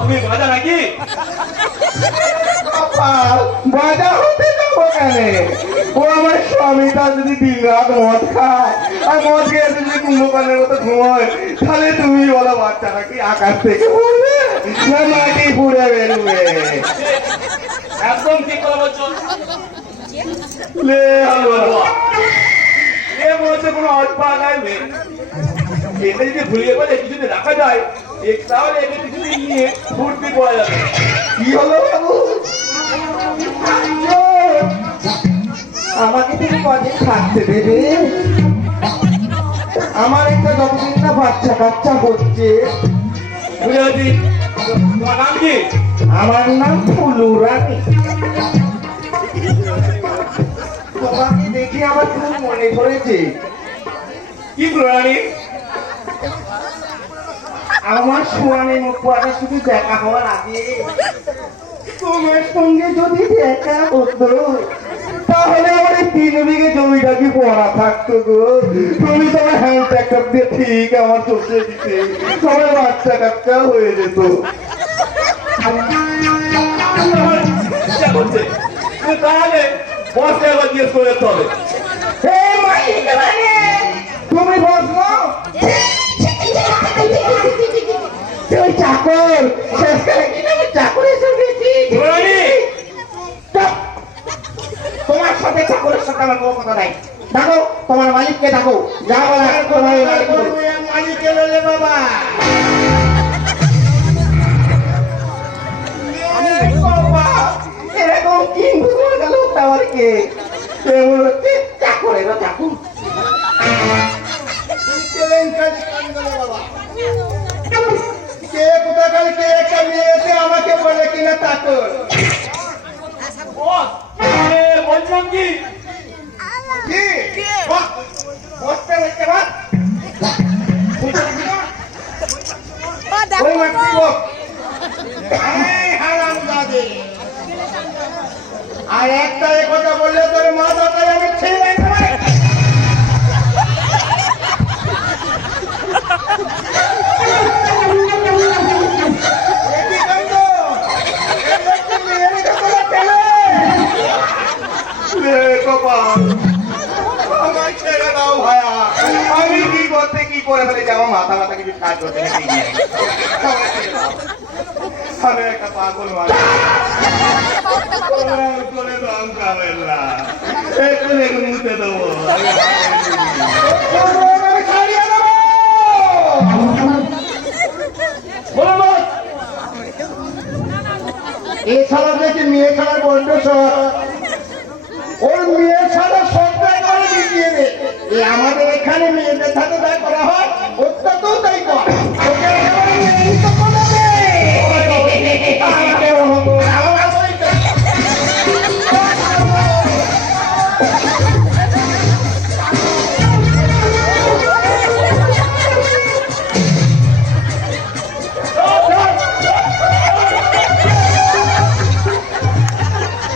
তুমি বাজা নাকি? বাজা হতে যাবো কেন? ও আমার স্বামীটা যদি দিন রাত মদ খায় আর মদ খেয়ে যদি কুম্ভকর্ণের মতো ঘুমোয়, তাহলে তুমি বলো বাচ্চাটা কি আকাশ থেকে পড়বে না মাটি পুড়ে বেরোবে? একদম ঠিক কথা বলছো। কোনো অল্প আগায় মেয়ে এটা যদি ভুলিয়ে বলে কিছুদিন রাখা যায়, তাহলে একে কিছুদিন নিয়ে ফুর্তি করা যাবে। কি হলো বাবু? আমাকে তুমি কদিন থাকতে দেবে? আমার একটা যতদিন না বাচ্চা কাচ্চা হচ্ছে। বুঝেছি। তোমার নাম কি? আমার নাম ফুলু রানী। তোমাকে দেখে আমার খুব মনে পড়েছে। কি ফুলু রানী? আমার সোয়ানের মুখ পড়া শুধু দেখা হওয়ার আগে তোমার সঙ্গে যদি দেখা হতো, তাহলে আমার এই 3 বিঘে জমিটা কি পড়া থাকতো গো। তুমি তোমার হ্যান্ড ট্র্যাক্টর দিয়ে ঠিক আমার চোখে দিতে, তোমার বাচ্চা কাচ্চা হয়ে যেত। তাহলে বসে একবার জিজ্ঞেস করে যেতে হবে। তুমি বসবো চাকর চাকরের সঙ্গে তোমার সাথে চাকরের সাথে আমার কোনো কথা নাই। দেখো তোমার মালিককে দেখো, যা বলে মালিককে বলে বাবা। এরকম কিন্তু গেল আমার কে চাকরেরও চাকর আমাকে বলে কিনা চাকর। বলছিলাম কি আর একটা কথা বললে তোর মাথাটাই আমি ছেড়ে আমি কি করতে কি করে ফেলেছি, আমার মাথা মাথা কিছু কাজ করতে আমি একটা পাগল মানুষ। মুছে দেবো এছাড়া দেখি মেয়ে ছাড়ার বন্ধ ওর মেয়ে ছাড়া সব করে দিতে আমাদের এখানে মেয়েদের সাথে করা হয়।